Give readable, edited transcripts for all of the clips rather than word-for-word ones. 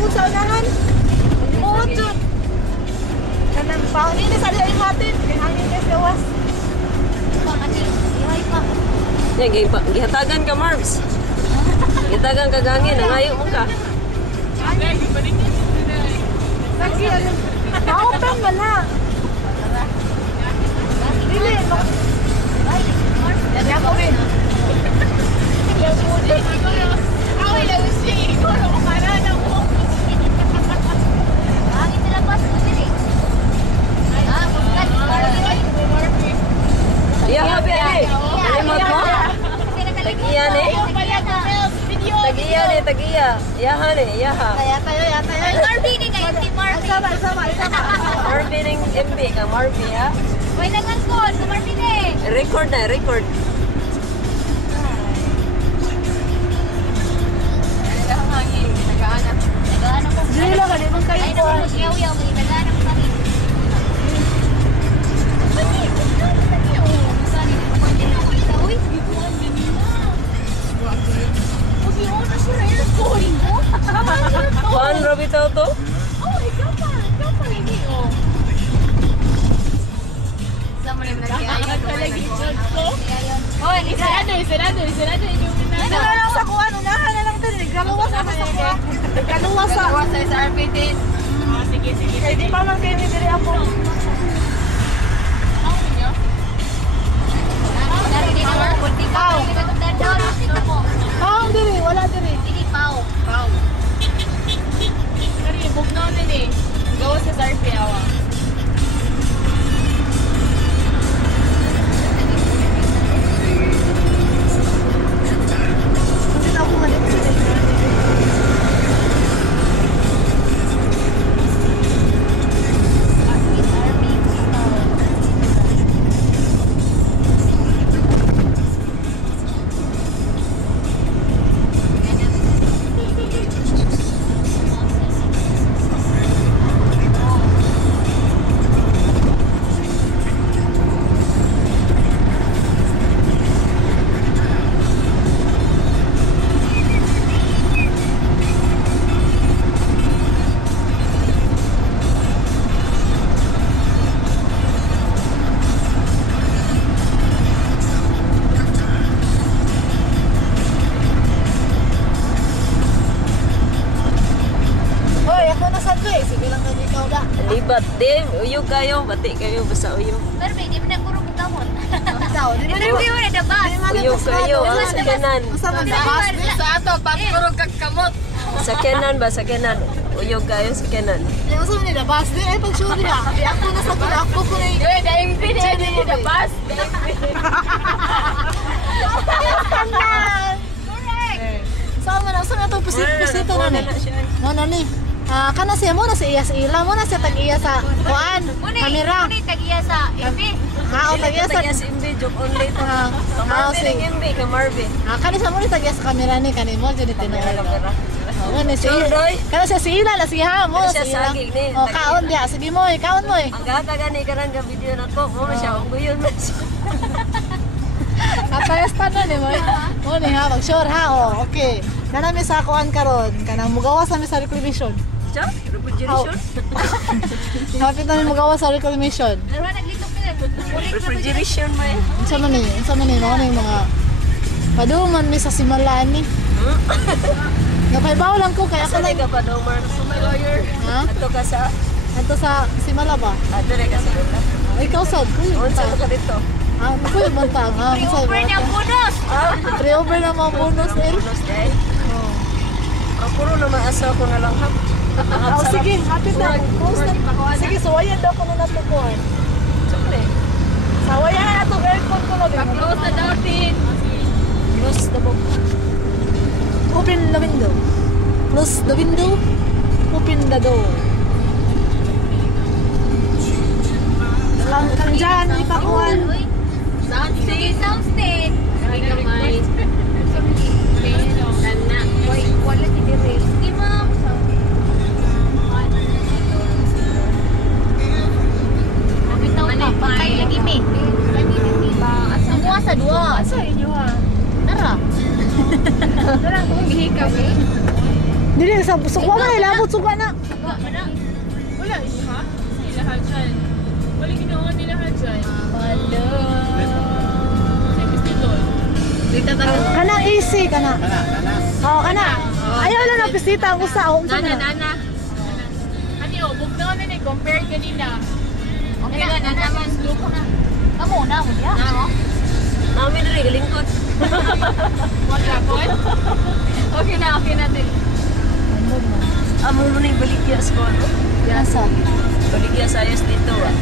po sa unahan. Oo, Jun. Kanang pauni na sa liya ihatin. Hangin na gawas. Pangating, ihay pa. Yan, gihatagan ka, Marbs. Gihatagan ka gangin, nangayo mo ka. Lagi, alam. Maopen man ha. Dili, no. Yan ako rin. Yan po din. Away lang siya. Ikaw mo ka na na mo. Hangin sila pas mo dili. Pagkat. Iya, habi, ali. Alimot mo? Tagiya ni? Tagiya. Iyahan eh, iyaha. Kaya tayo. Marvin ni kayo, si Marvin. Sama. Marvin ng MB ka, Marvin ha? May nagangkon, si Marvin eh. Record na, record. Nag-aanap ko. Dili lang, di man kayo Ay, po. naman yaw-yaw. Nag-aanap ko kami. Juan Robito to? Ano lang sa kuwan, unahan na lang din. Nagkaluwas ako sa kuwan. Nagkaluwas sa RPT. Sige. Kaya di pa man kayo diri ako. Pao diri, wala diri. Hindi pao. Kari, bugnaw din eh. Gawa sa Zarpi, awa. Hindi na ako malit. Hoy, ako na sa Dre. Sige lang kami ikaw da. Libat din. Uyog kayo. Bati kayo. Basta uyog. Pero hindi mo nagkurong kamon. Ikaw, dili Pero hindi mo na dabas. Uyog kayo. Ang sakyanan. Usa man da. Sa ato, pagpurog kag kamot. Sakyanan ba? Sakyanan. Uyog kayo. Sakyanan. Usa man da bas. Di ay pag sure di ako. Di ako na sa kuwan. Ako ko na. Uy, daing pinay din yung dabas. Correct. Saan man usa na to pusito na ni. Mo na ni. Kana siya mo na sa iya sa ila mo na siya tag-iya sa kuan. Kamera. Muna tagiya sa MB. O tag-iya sa Tagya si MB. Joke only to. Ah, Marvin sige. ng MB ka, Marvin. Kani sa mo ni tag-iya sa kamera ni kanimo jud tinuod. Ano si Sure, Doy? Kana siya si ila la siya mo Kana siya si ila. saging ni. O kaon dia sige mo kaon mo. Ang gata gani ka rin ka video na ko. Mo siya. Ang guyon na siya. Atayas pa na ni mo. Mo ni ha mag sure ha o okay. Kana mi sa kuan karon kanang mugawas na mi sa reclamation. Siya? Refrigeration? Kapit na mi mugawas sa reclamation. Pero naglitok ka na. Refrigeration mo eh. Unsa man ni mo ni mga paduman mi sa simalani. Napaybaw lang ko kaya ako Saan lang. ka pa daw, Mar? So, my lawyer. Ha? Ato ka sa... Ato sa simala ba? Ato na ka sa... Ikaw sad ko yun. Unsa ka dito? Ko yun bantang. Pre-over niya bonus. Pre-over na mga bonus eh. Bonus day. Ang puro na maasa ko na lang ha. Oh, sige, hapit na. Post na. Sige, sawayan daw ko na natukuhan. Siyempre. Sawayan na ito. Aircon ko lang. Close na datin. Close the book. Open the window. Close the window. Open the door. Kang dyan, ipakuhan. Sige, soundstage. Ay, gamay. Tana. Uy, wala si Dire. Di mo. Bitaw ka. Pagkay lagi mi. Semua sa dua. Asa inyo ha? Tara. Tara, kung hihikaw eh. Dili, ni sa suga man labot suga na. Wala, ha? Sila dyan. Wala ginawa nila dyan. Hello. Kasi gusto doon. Dito tayo. Kana easy kana. Oo, kana. Ayaw lang na pisita ang usa. Nana. Ano, bugnaw na compare kanina. Okay na, naman. Luko na. Amo na mo diya. Namo. Mami na rin, galingkod. Wala po. Okay na din. Amo mo na yung baligya sa ano? Asa? Baligya sa ayos dito ah.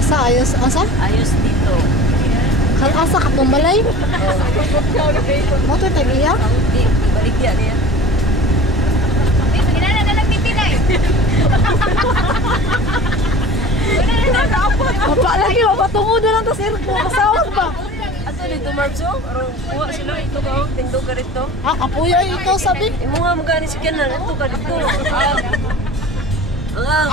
Asa ayos asa? Ayos dito. Asa ka tumbalay? Mo to tagiya? Di, baligya niya. Ginana na lang titinay. Mapa lagi mapatungod na lang ta sir ko kasawag ba? Ato dito, Marbs, oh. Aron, kuha sila ito ka, oh. Tindog ka rito. Ah, kapuya ikaw sabi. Imo nga magani si Kenan, ito ka dito.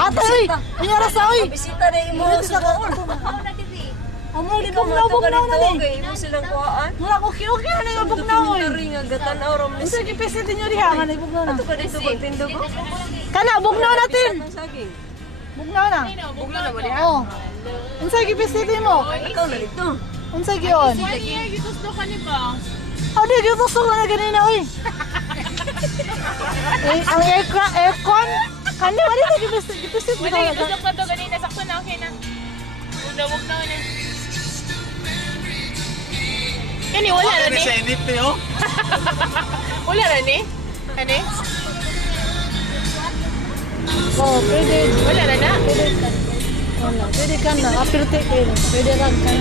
Ate, oy! Inyara sa oy! Bisita na imo sa doon. Ako na dili. Amo Hindi ka bugnaw mato ka bugnaw na dito, ni. kay imo silang kuhaan. Wala ko okay na nga bugnaw oy. Ring nga gatan-aw ram ni. Unsa gipisit niyo diha nga na bugnaw na. Ato ka dito pag tindog ko. Kana bugnaw natin. Ang saging. Bugnaw na. Bugla na ba diha? Oh. Unsa gipisit mo? Ikaw na dito. Unsa giyon? Wala, gusto ka niya ba? Oh, di gyud gusto ko na ganina oy. Ang aircon kanina wala na gipisit mo Wala, talaga. gusto ko to kanina. Sakto na, okay na. Bugnaw na. Kani, wala na ni. Wala na ni. Kani? Oh, pwede. Wala na na. Wala, pwede ka na. Apirte kayo. Pwede lang ka.